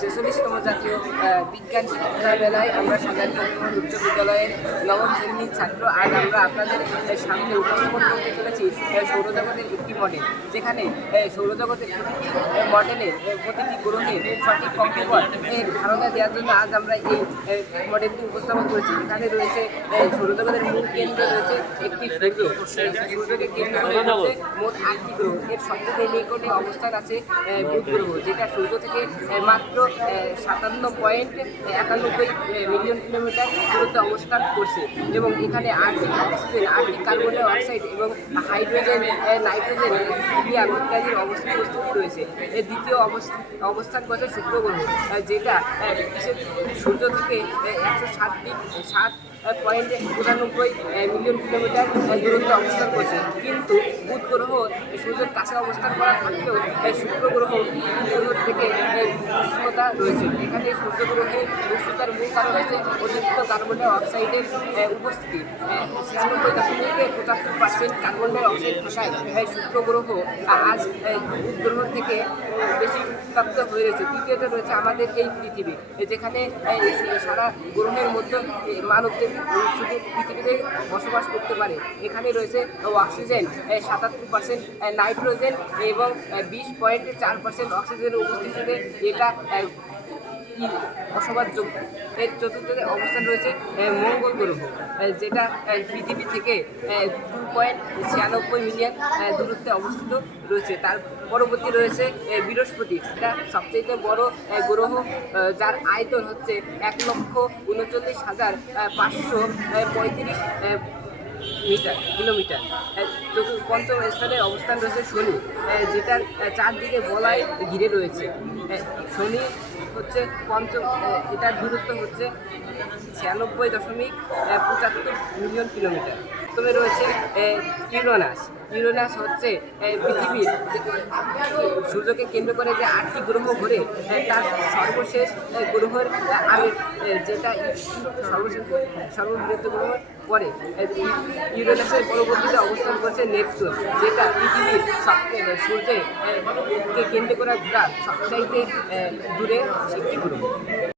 ছেচল্লিশতম জাতীয় বিজ্ঞান শিক্ষা মেলায় আমরা সাজান উচ্চ বিদ্যালয়ের নবম শ্রেণির ছাত্র। আজ আমরা আপনাদের সামনে উপস্থাপন করতে চলেছি সৌরজগতের একটি মডেল যেখানে সৌরজগতের প্রতিটি মডেলের প্রতিটি গ্রহের সঠিক কক্ষপথ এর ধারণা দেওয়ার জন্য আজ আমরা এই মডেলটি উপস্থাপন করেছি। এখানে রয়েছে সৌরজগতের মূল কেন্দ্রে রয়েছে একটি সূর্য। সূর্যকে কেন্দ্র রয়েছে মোট আটটি গ্রহ। এর সবচেয়ে নিকটে অবস্থান আছে বুধ গ্রহ যেটা সূর্য থেকে মাত্র সাতান্ন পয়েন্ট একানব্বই মিলিয়ন কিলোমিটার দূরত্বে অবস্থান করছে এবং এখানে আটটি অক্সিজেন আটটি কার্বন ডাই অক্সাইড এবং হাইড্রোজেন নাইট্রোজেন হিলিয়াম ইত্যাদির অবস্থান উপস্থিতি রয়েছে। দ্বিতীয় অবস্থান অবস্থান করছে শুক্র যেটা সূর্য থেকে একশো সাত সাত পয়েন্ট পঁচানব্বই মিলিয়ন কিলোমিটার দূরত্বে অবস্থান করছে। কিন্তু বুধ গ্রহ সূর্যের কাছে অবস্থান করা থাকলেও শুক্র গ্রহ থেকে উষ্ণতা রয়েছে। এখানে সূর্য গ্রহে উষ্ণতার মূল কারণ হচ্ছে অতিরিক্ত কার্বন ডাই অক্সাইডের উপস্থিতি। ছিয়ানব্বই দশমিক পঁচাত্তর পার্সেন্ট কার্বন ডাই অক্সাইড থাকায় আহ, শুক্র গ্রহ আজ আহ, বুধ গ্রহ থেকে বেশি উত্তপ্ত হয়ে রয়েছে। তৃতীয়ত রয়েছে আমাদের এই পৃথিবী যেখানে সারা গ্রহের মধ্যে মানবদের শুধু পৃথিবীতে বসবাস করতে পারে। এখানে রয়েছে অক্সিজেন সাতাত্তর পার্সেন্ট নাইট্রোজেন এবং বিশ পয়েন্ট চার পার্সেন্ট অক্সিজেনের উপস্থিতিতে এটা আহ, ই বসবাসযোগ্য এর চতুর্থ অবস্থান রয়েছে মঙ্গল গ্রহ যেটা পৃথিবী থেকে টু পয়েন্ট ছিয়ানব্বই মিলিয়ন দূরত্বে অবস্থিত রয়েছে। তার পরবর্তী রয়েছে বৃহস্পতি। এটা সবচেয়ে বড় গ্রহ যার আয়তন হচ্ছে এক লক্ষ উনচল্লিশ হাজার পাঁচশো পঁয়ত্রিশ মিটার কিলোমিটার। চতুর্থ পঞ্চম স্থানে অবস্থান রয়েছে শনি যেটার চারদিকে বলায় ঘিরে রয়েছে। শনি হচ্ছে পঞ্চম এটার দূরত্ব হচ্ছে ছিয়ানব্বই দশমিক পঁচাত্তর মিলিয়ন কিলোমিটার। তবে রয়েছে ইউরেনাস। ইউরেনাস হচ্ছে পৃথিবীর সূর্যকে কেন্দ্র করে যে আটটি গ্রহ ঘুরে তার সর্বশেষ গ্রহের আহ, যেটা সর্বশেষ সর্ববৃহৎ গ্রহ পরে ইউরেনাসের পরবর্তীতে অবস্থান করছে নেপচুন যেটা পৃথিবীর সবচেয়ে সূর্যের কেন্দ্র করে ঘোরা সবচাইতে দূরে একটি গ্রহ